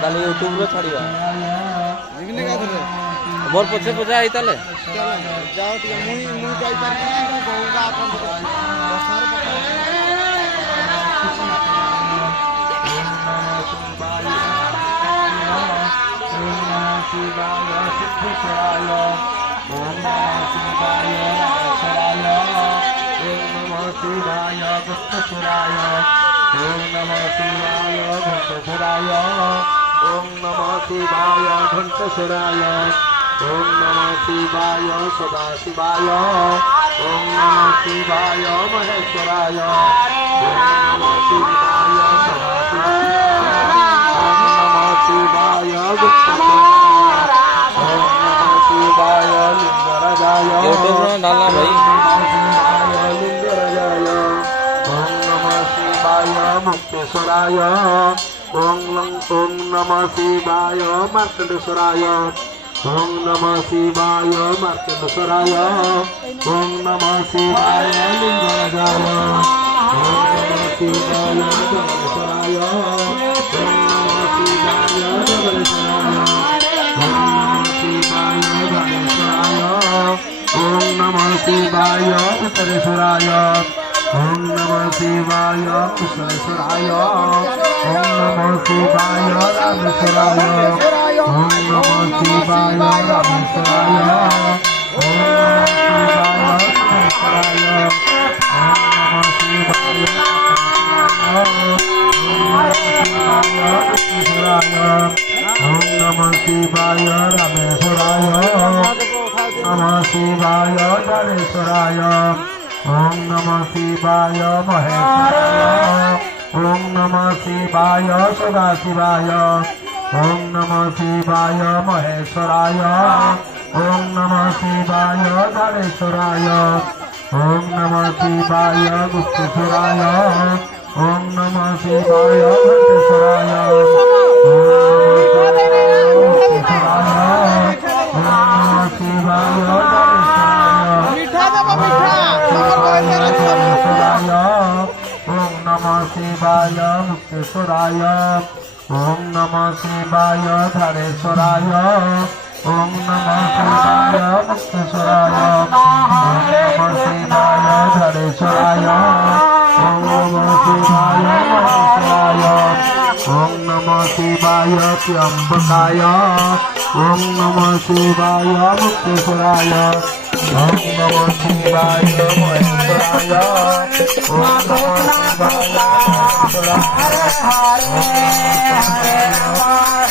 তাহলে ইউটিউবে ছাড়িবা মোর পছে পছে আই তাহলে যাও ঠিক মুই মুই যাই পারি না গঙ্গা আপন বসার কথা ओम नमः शिवाय घंटेश्वराय ओम नमः शिवाय घंटेश्वराय ओम नमः शिवाय सदाशिवाय ओम नमः शिवाय महेश्वराय ओम नमः शिवाय सदाशिवाय ओम नमः शिवाय गुप्तेश्वराय ओम नमः शिवाय लिंगराजाय यूट्यूब में डालना भाई मुक्तेश्वराय ओम नमः शिवाय मार्कंडेश्वराय ओम नमः शिवाय मार्कंडेश्वराय ओम नमः शिवाय लिंगराजाय ओम नमः शिवाय धवलेश्वराय ओम नमः शिवाय धवलेश्वराय ओम नमः शिवाय उत्तरेश्वराय ओम नमः शिवाय कुशलेश्वराय ओम नमः शिवाय रामेश्वराय ओम नमः शिवाय रामेश्वराय ओम नमः शिवाय ओम नमः शिवाय रामेश्वराय नमः शिवाय धनेश्वराय ओम नमः शिवाय महेश्वराय ओम नमः शिवाय सदाशिवाय ओम नमः शिवाय महेश्वराय ओम नमः शिवाय धनेश्वराय ओम नमः शिवाय गुप्तेश्वराय ओम नमः शिवाय घंटेश्वराय शिवाय मुक्तेश्वराय ओम नमः शिवाय धनेश्वराय ओम नमः शिवाय मुक्तेश्वराय ओम नमः शिवाय धनेश्वराय ओम नमः शिवाय महेश्वराय ओम नमः शिवाय त्र्यंबकाय ओम नमः शिवाय मुक्तेश्वराय ओम नमः शिवाय महेश्वराय ओम नमः शिवाय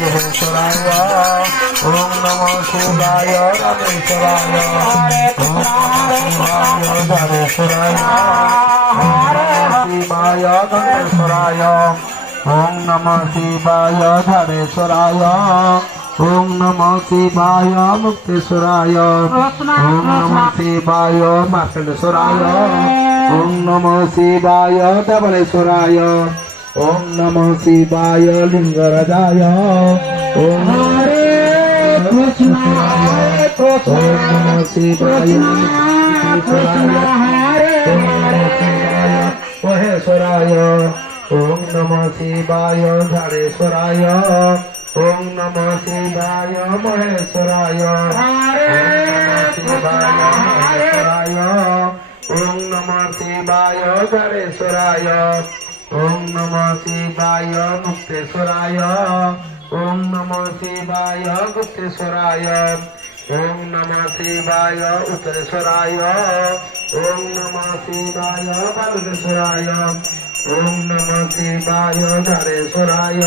महेश्वराय ओम नमः शिवाय रामेश्वराय ओम नमः शिवाय धनेश्वराय ओम नमः शिवाय धनेश्वराय ओम नमः शिवाय मुक्तेश्वराय ओम नमः शिवाय मार्कंडेश्वराय ओम नमः शिवाय धवलेश्वराय ओम नमः शिवाय लिंगराजाय ओम नमः शिवाय महेश्वराय ओम नमः शिवाय धनेश्वराय ओम नमः शिवाय महेश्वराय ओम नमः शिवाय धनेश्वराय ओम नमः शिवाय मुक्तेश्वराय ओम नमः शिवाय गुप्तेश्वराय ओम नमः शिवाय उत्तरेश्वराय ओम नमः शिवाय बालकेश्वराय ओम नमः शिवाय धनेश्वराय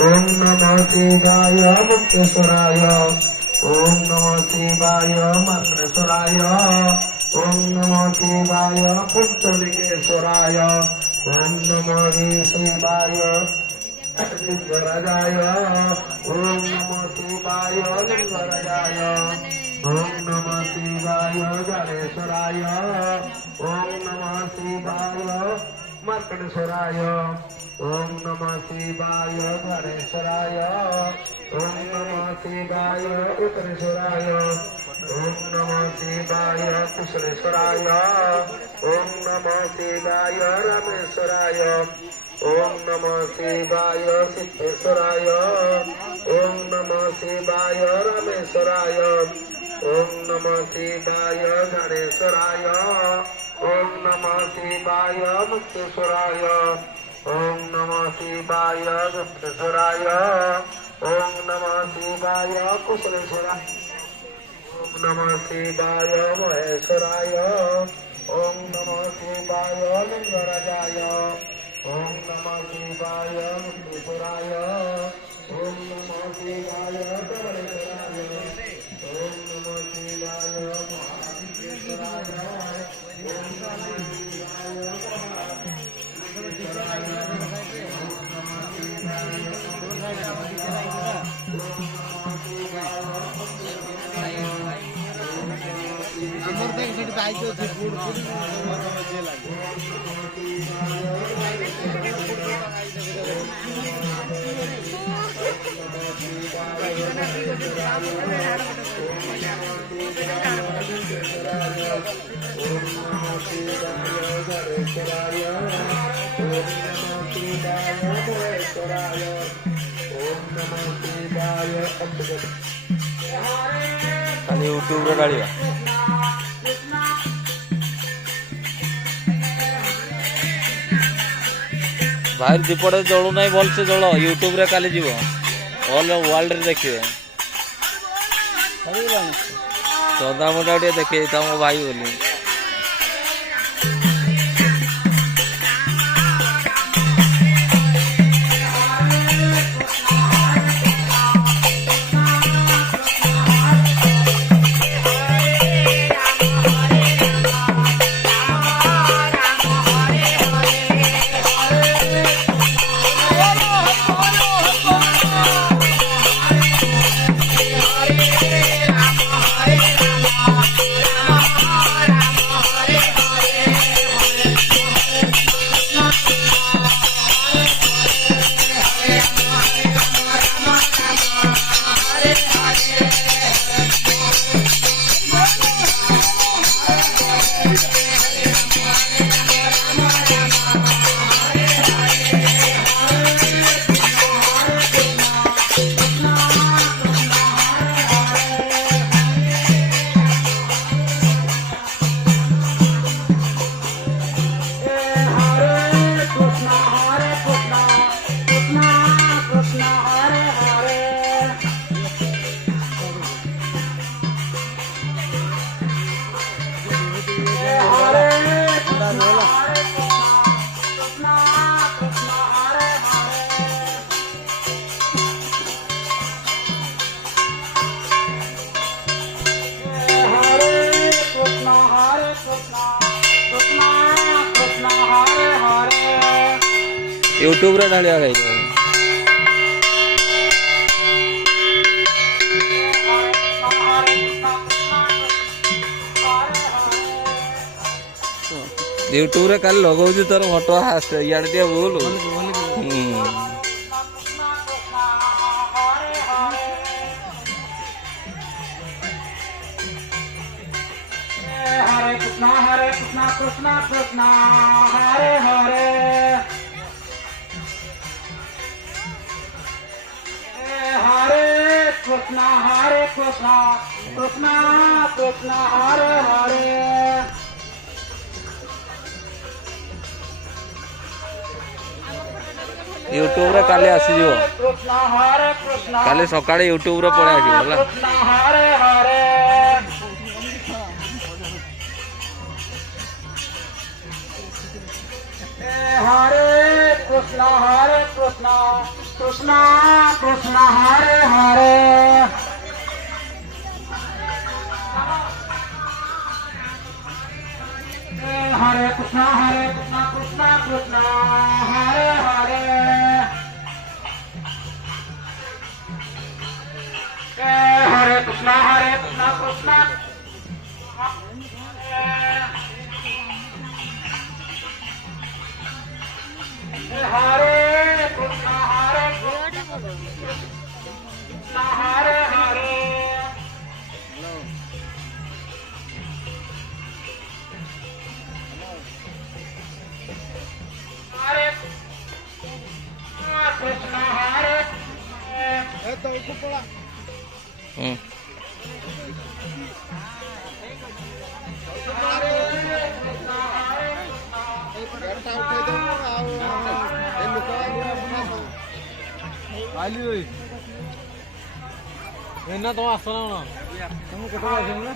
ओम नमः शिवाय मुक्तेश्वराय ओम नमः शिवाय मार्कंडेश्वराय ओम नमः शिवाय पुंडलिकेश्वराय ओम नमः शिवाय लिंगराजाय ओम नमः शिवाय लिंगराजाय ओम नमः शिवाय धनेश्वराय ओम नमः शिवाय मार्कंडेश्वराय ओम नमः शिवाय धनेश्वराय ओम नमः शिवाय उत्तरेश्वराय ओम नमः शिवाय कुशलेश्वराय ओम नमः शिवाय रामेश्वराय ओम नमः शिवाय सिद्धेश्वराय ओम नमः शिवाय रामेश्वराय ओम नमः शिवाय गणेश्वराय ओम नमः शिवाय मुक्तेश्वराय ओम नमः शिवाय गुप्तेश्वराय ओम नमः शिवाय कुशलेश्वराय ओम नमः शिवाय महेश्वराय ओम नमः शिवाय लिंगराजाय ओम नमः शिवाय मुक्तेश्वराय ओम नमः शिवाय कमलेश्वराय ओम नमः शिवाय महादेश्वराय ओम नमः ଆମର ତ ସେଠି ବାଇକ୍ ଅଛି ଫୁଡ୍ ଯେ ଲାଗେ ଖାଲି ୟୁଟ୍ୟୁବରେ ଢାଳିବା। ଭାଇ ଦୀପଟେ ଜଳୁ ନାହିଁ ଭଲସେ ଜଳ ୟୁଟ୍ୟୁବରେ କାଲି ଯିବ ଅଲ୍ ୱାର୍ଲଡରେ ଦେଖିବେ। ଚନ୍ଦାମୁଣ୍ଡା ଟିକେ ଦେଖେ ତମ ଭାଇ ବୋଲି। यूट्यूब रे ढालिया गई यूट्यूब रे काल लगाउछु तोर फोटो हास यार दिया बोल हरे कृष्णा कृष्णा कृष्णा हरे हरे हरे कृष्णा कृष्णा कृष्णा हरे हरे यूट्यूब रे काले आसी जीवो काले सकाळे यूट्यूब रे पळे आसी होला हरे हरे हरे कृष्णा कृष्णा कृष्णा हरे हरे हरे कृष्णा कृष्णा कृष्णा हरे हरे हरे कृष्णा कृष्णा हरे Krishna Hare ଏ ତଳକୁ ପଳା ହୁଁ ଗାଡ଼ିଟା ଉଠେଇ ଦେବୁ ଆଉ ଏ ଲୋକ ଆଇଲି ଭାଇ ଏନା ତମ ଆସ ନା କଣ ତମକୁ କେତେବେଳେ ଆସିବ ନା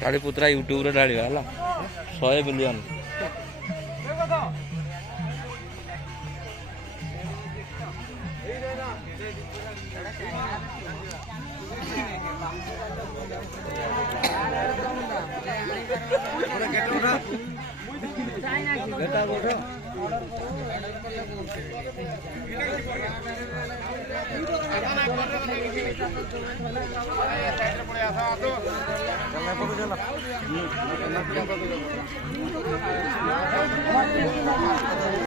କାଳି ପୁତୁରା ୟୁଟ୍ୟୁବରେ ଢାଳିବା ହେଲା 100 ମିଲିୟନ ପଳେଇ ଆସ